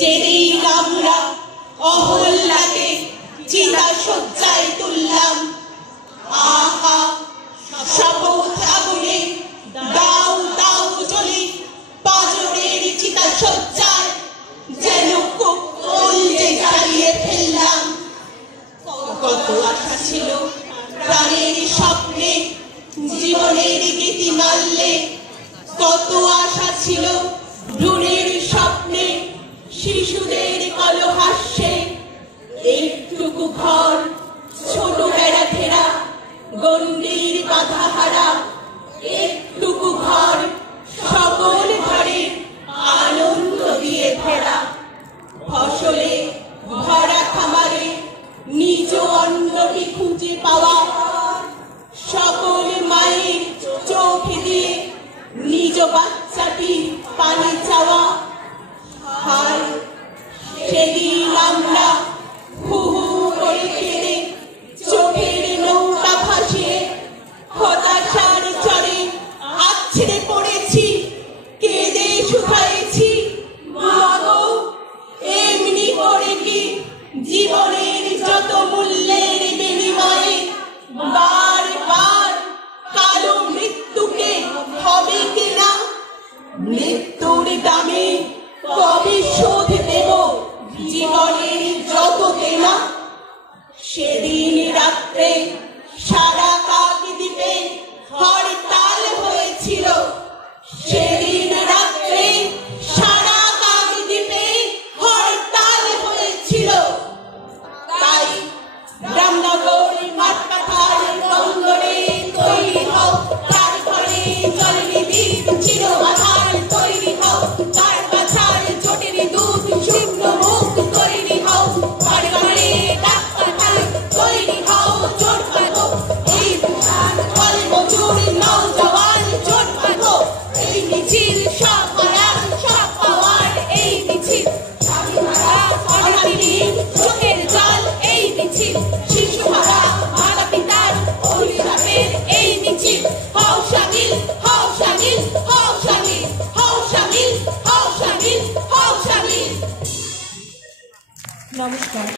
যেদিন আমরা অহল্যাকে চিতা শয্যায় তুললাম, আহা শপথ আগুনে দাউ দাউ জ্বলে পাঁজরের চিতা শয্যায় যেন কলজে জ্বালিয়ে ফেললাম। কত আশা ছিল প্রাণের স্বপ্নে, জীবনের গীতিমাল্যে, কত আশা ছিল ভ্রূণের স্বপ্নে, শিশুদের কলহাস্যে। একটুকু ঘর ছোট বেড়া ঘেরা, গণ্য